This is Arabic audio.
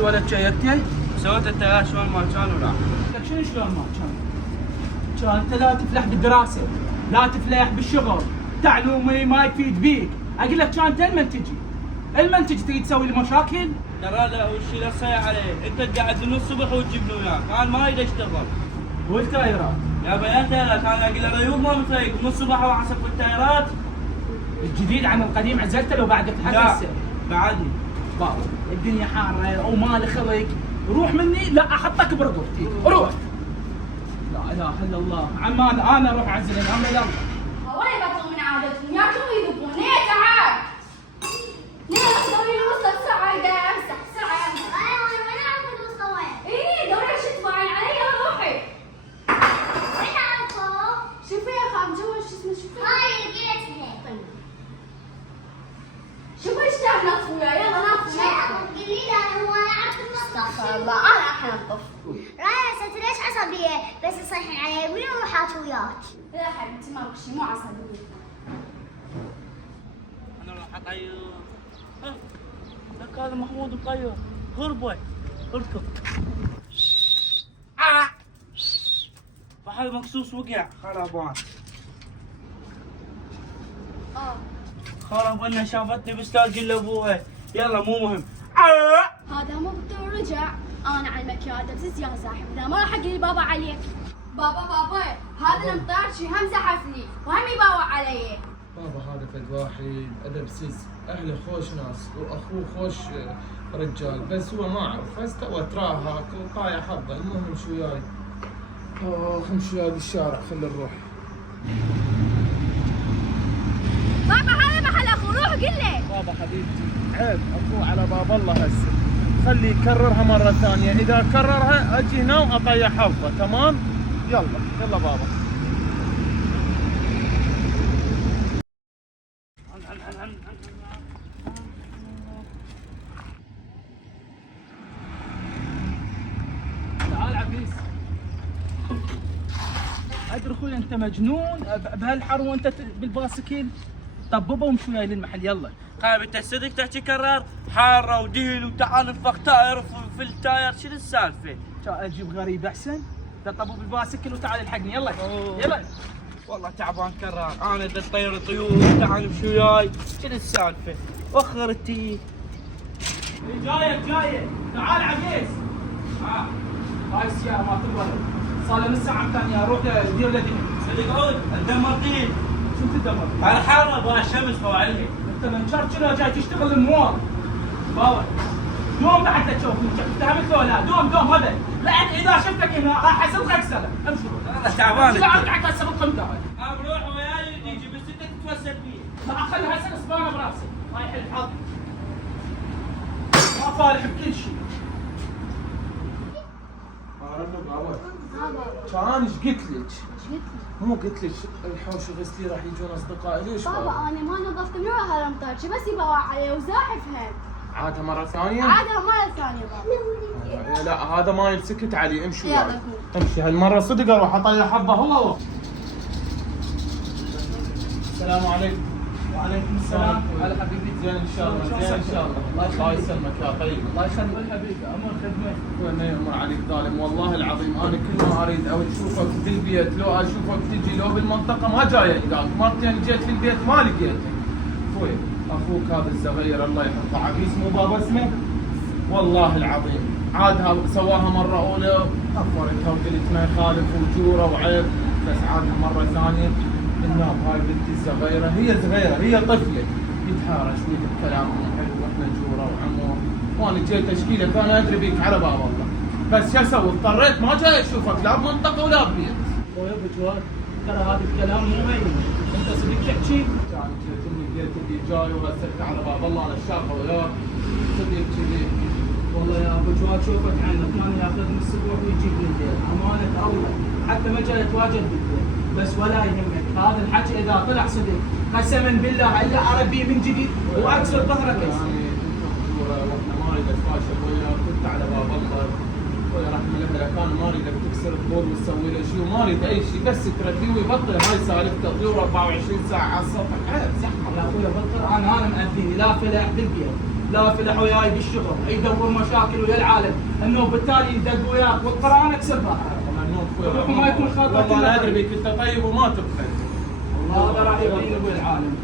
الولد شيكته؟ سويت التيار شلون ما كان ولا لك شنو شلون ما كان؟ كان انت لا تفلح بالدراسه، لا تفلح بالشغل، تعلومي ما يفيد بيك، اقول لك كان انت المنتج تريد تسوي لي مشاكل؟ ترى لا والشيء لا صيح عليه، انت قاعد من الصبح وتجيب له اياه، انا ما اريد اشتغل. والتايرات؟ يا بيا تايرات انا اقول له ريوب ما مفيق من الصبح اروح اصف التايرات. الجديد عن القديم عزلته لو بعدك لحد لا هسه؟ بعدني بابا الدنيا حاره وما خلق، روح مني لا احطك برقبتي، روح. لا اله الا الله، عمان انا اروح اعزل انا يلا. هواي بطل من عادتهم ياكلون ويذبون، ليه تعال؟ ليه دوري الوسطى بسرعة قاعد امسح بسرعة يلا. انا وين اعرف الوسطى وين؟ ايه دوري ايش تفاعل علي يلا روحي. وين اعرفه؟ شوفي يا خام جوا شو اسمه شوفي. هاي لقيت هيك. شوفي ايش تعمل اخويا يلا نظفي. قولي له هو انا اعرف المسطح. استغفر الله انا راح انظف. رايا ست ليش عصبية؟ بس يصيحين علي منو حاط وياك؟ لا حبيبتي ما بخشي مو عصبية. انا راح اطير. لك هذا محمود مطير غربه اركض. فحل مقصوص وقع خربان. خرب انها شافتني بستاجل لابوها، يلا مو مهم. هذا مو بالدور رجع، انا علمك يا دبزز يا زاحف اذا ما راح اقول بابا عليك. بابا هذا المطارشي هم زحفني وهم يباوع علي. بابا هذا فد واحد ادب سيز، اهله خوش ناس واخوه خوش رجال، بس هو ما اعرف استوى تراهق وطايح حظه. المهم شو وياي؟ امشي وياي بالشارع خلي نروح. بابا هذا محل اخو روح قل له. بابا حبيبتي عيب اخوه على باب الله هسه، خليه يكررها مرة ثانية، إذا كررها أجي هنا وأطيح حظه، تمام؟ يلا بابا. تعال عبيس. ادري اخوي انت مجنون بهالحر وانت بالباسكيل. طب بابا وامشي وياي للمحل يلا. طيب انت صدق تحكي كرار حاره ودين وتعال نفخ تاير في التاير شنو السالفه؟ اجيب غريب احسن. طبوا بالباسكل وتعال الحقني يلا. يلا والله تعبان كرار، انا بدي اطير طيور تعال امشي وياي، شنو السالفه؟ وخر التي. جايك تعال عبيس. هاي السيارة مالت الولد صار له من ساعة ثانية روح دير له دنيا. صدق عود الدمرتين. شو تدمر؟ على الحاره بها الشمس فوعلي. انت من شرشلة جاي تشتغل الموال. باور دوم بعد لا تشوفني فهمت لو لا دوم هذا لان اذا شفتك هنا راح اسلخك سنة امشي. انا تعبان. لا ارجعك هسه بالقمدان. بروح وياي يجي بس انت تتوسل فيه. ما اخلي هسه اسبانة براسي رايح الحظ. ما فالح بكل شيء. كان ايش قلت لك؟ مو قلت لك الحوش وغسلي راح يجون اصدقائي ليش؟ بابا انا ما نظفت من ورا هالمطارشي بس يباوع علي وزاحفهم. عادها مرة ثانية؟ عادها مرة ثانية بابا. لا هذا ما ينسكت علي، امشي يلا وياي. أخوي. امشي هالمرة صدق اروح اطيح حظه هو. السلام عليكم. وعليكم السلام. هلا حبيبي زين ان شاء الله، زين ان شاء الله. الله يسلمك يا طيب. الله يخليك حبيبي امر خدمه. وين يمر عليك ظالم، والله العظيم انا كل ما اريد او اشوفك في البيت لو اشوفك تجي لو بالمنطقه ما جاي القاك، مرتين جيت في البيت ما لقيتك. اخوي اخوك هذا الصغير الله يحفظه عبيس مو بابا اسمه؟ والله العظيم عادها سواها مره اولى عفرتها وقلت ما يخالف وجوره وعيب، بس عادها مره ثانيه الناب هاي بنتي الصغيره هي صغيره هي طفله يتهارش ويد بكلامهم حلو واحنا جوره وعمور، وانا جيت اشكيلك انا ادري بيك على باب الله، بس شو اسوي اضطريت ما جاي اشوفك لا بمنطقه ولا ببيت. خويا ابو جواد ترى هذا الكلام مو بيني، انت صدق تحكي؟ كان جيت من البيت اللي جاي وغسلت على باب الله انا الشاقه وياك صدق كذي. والله يا ابو جواد شوفك عنه كان ياخذني الاسبوع ويجيب لي البيت، امانه الله حتى ما جاي يتواجد بالبيت، بس ولا يهمك هذا الحكي اذا طلع صدق قسما بالله الا اربيه من جديد واكسر ظهرك. يعني انت واحنا ما نريد نتفاشل وياك كنت على باب الله ويا رحمه الله كان ما اريدك تكسر الطول وتسوي له شيء وما اريد اي شيء، بس تربيه ويبطل هاي سالفته طيور 24 ساعه على السطح عيب زحمه. يا اخوي بطل انا مأذيني لا فلح بالبيت لا فلح وياي بالشغل يدور مشاكل ويا العالم، النوب الثاني يدق وياك والقران اكسبها. وما يكون خاطر والله لا ادري بك انت طيب وما تبخل. والله هذا راح يبين ابو العالم.